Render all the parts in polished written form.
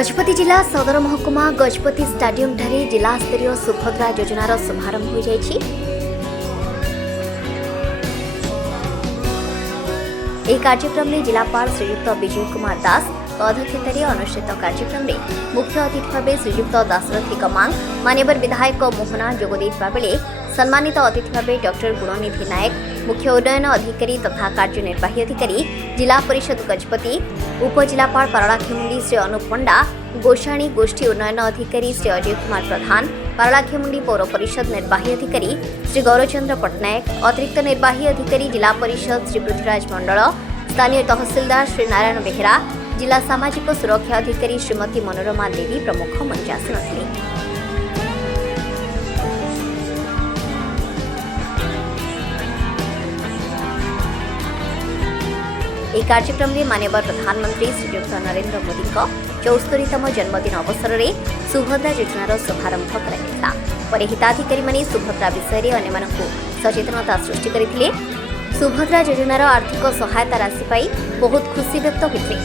गजपति जिला सदर महकुमा गजपति स्टाडियम ठारे जिला स्तरीय सुभद्रा योजनार शुभारंभ हो जाइछि। यह कार्यक्रम में जिलापाल श्रीयुक्त विजय कुमार दास अध्यक्षतार अनुष्ठित कार्यक्रम में मुख्य अतिथि भाव श्रीयुक्त दाशरथी कमांग मान्यवर विधायक मोहना जोगदेवा बेले सम्मानित अतिथि भाव डॉक्टर गुणनिधि नायक मुख्य उन्नयन अधिकारी तथा कार्यनिर्वाही अधिकारी जिला परिषद गजपति उपजिलापाल पारलाखेमुंडी श्री अनुप पंडा गोषाणी गोष्ठी उन्नयन अधिकारी श्री अजय कुमार प्रधान पारलाखेमुंडी पौर परिषद निर्वाही अधिकारी श्री गौरचंद्र पट्टनायक अतिरिक्त निर्वाही अधिकारी जिला परिषद श्री पृथ्वीराज मंडल स्थानीय तहसीलदार श्री नारायण बेहेरा जिला सामाजिक सुरक्षा अधिकारी श्रीमती मनोरमा देवी प्रमुख मंच आसीन। यह कार्यक्रम में माननीय प्रधानमंत्री श्रीयुक्त नरेंद्र मोदी 74तम जन्मदिन अवसर में सुभद्रा योजनार शुभारंभ कर हिताधिकारी माने सुभद्रा विषय में सचेतनता सृष्टि करते। सुभद्रा योजनार आर्थिक सहायता राशि पाई बहुत खुशी व्यक्त होते।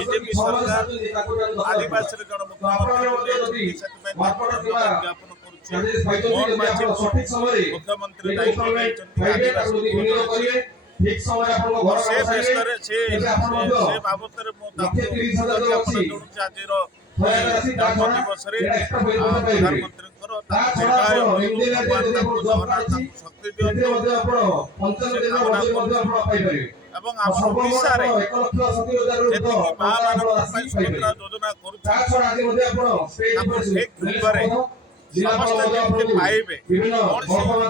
बीजेपी सरकार आदिवासी जन मुख्यमंत्री मुख्यमंत्री এবং ଆମ ଓଡ଼ିଶାରେ ଯେତିକି ମା ମାନଙ୍କ ପାଇଁ ସୁଭଦ୍ରା ଯୋଜନା କରୁଛନ୍ତି ତାକୁ ଠିକ୍ ରୂପରେ ସମସ୍ତେ ଯେମିତି ପାଇବେ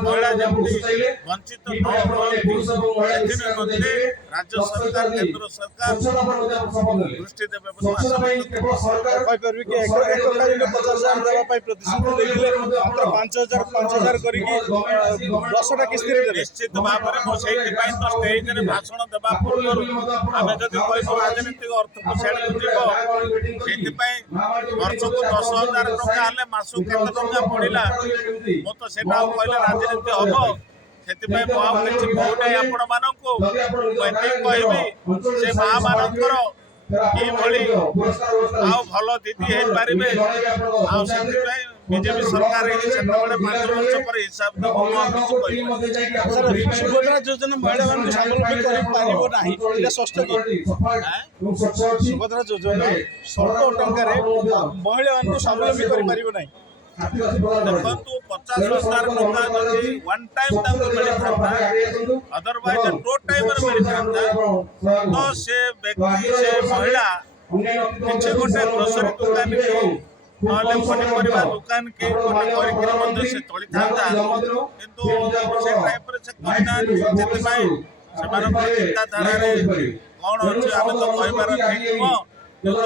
ମହିଳା ଯେମିତି ବଞ୍ଚିତ ନ ହୁଅନ୍ତି ସେଥିନିମନ୍ତେ ରାଜ୍ୟ ସରକାର କେନ୍ଦ୍ର ସରକାର ଦୃଷ୍ଟି ଦେବେ ବୋଲି ଆଶା କହିପାରିବି କି ଏକକାଳୀନ 50,000 ଦେବା ପାଇଁ ପ୍ରତିଶ୍ରୁତି ଦେଇଥିଲେ ମାତ୍ର 5,000 କରିକି 10ଟା କିସ୍ତିରେ ଦେବେ। ନିଶ୍ଚିତ ଭାବରେ ମୁଁ ସେଇଥିପାଇଁ ତ ଷ୍ଟେଜରେ ଭାଷଣ ଦେବା ପୂର୍ବରୁ ଆମେ ଯଦି କହିବୁ ରାଜନୈତିକ ଅର୍ଥକୁ ସେଆଡ଼କୁ ଯିବ ସେଇଥିପାଇଁ ବର୍ଷକୁ 10,000 ଟଙ୍କା ହେଲେ ମାସକୁ କେତେ ଟଙ୍କା ପଡ଼ିଲା ମୁଁ ତ ସେଟା କହିଲେ ରାଜନୀତି ହବ। ସେଥିପାଇଁ ମୁଁ ଆଉ କିଛି କହୁନାହିଁ ଆପଣମାନଙ୍କୁ। ମୁଁ ଏତିକି କହିବି ସେ ମା ମାନଙ୍କର କିଭଳି ଆଉ ଭଲ ଦିଦି ହେଇପାରିବେ ଆଉ ସେଥିପାଇଁ बीजेपी सरकार सेतबेले 5 वर्ष पर हिसाब तो सुभद्रा योजना महिला को स्वावलंबी कर पारिबो नाही एटा स्पष्ट कि सुभद्रा योजना स्वल्प टंका रे महिला को स्वावलंबी कर पारिबो नाही। देखो 50,000 टका जदि वन टाइम तक मिली था अदरवाइज टू टाइम मिली था तो से व्यक्ति से महिला किसी गोटे ग्रोसरी दुकान ନହେଲେ ପନିପରିବା ଦୋକାନ କି କରିକି ମଧ୍ୟ ସେ ଚଳିଥାନ୍ତା କିନ୍ତୁ ସେ ଟାଇପ୍ରେ ସେ କରିନାହାନ୍ତି। ସେଥିପାଇଁ ସେମାନଙ୍କର ଚିନ୍ତାଧାରାରେ କ'ଣ ଅଛି ଆମେ ତ କହିବାର ଠିକ୍ ନୁହଁ। କିନ୍ତୁ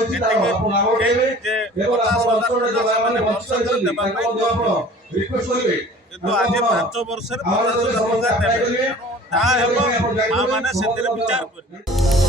ଏତିକି ଠିକ୍ ଯେ 50,000 ଟଙ୍କା ସେମାନେ ବର୍ଷକରେ ଦେବା ପାଇଁ କହୁଛନ୍ତି କିନ୍ତୁ ଆଜି 5 ବର୍ଷରେ 50,000 ଟଙ୍କା ଦେବେ। ତେଣୁ ତାହା ହେବ ମାଆମାନେ ସେଥିରେ ବିଚାର କରିବେ।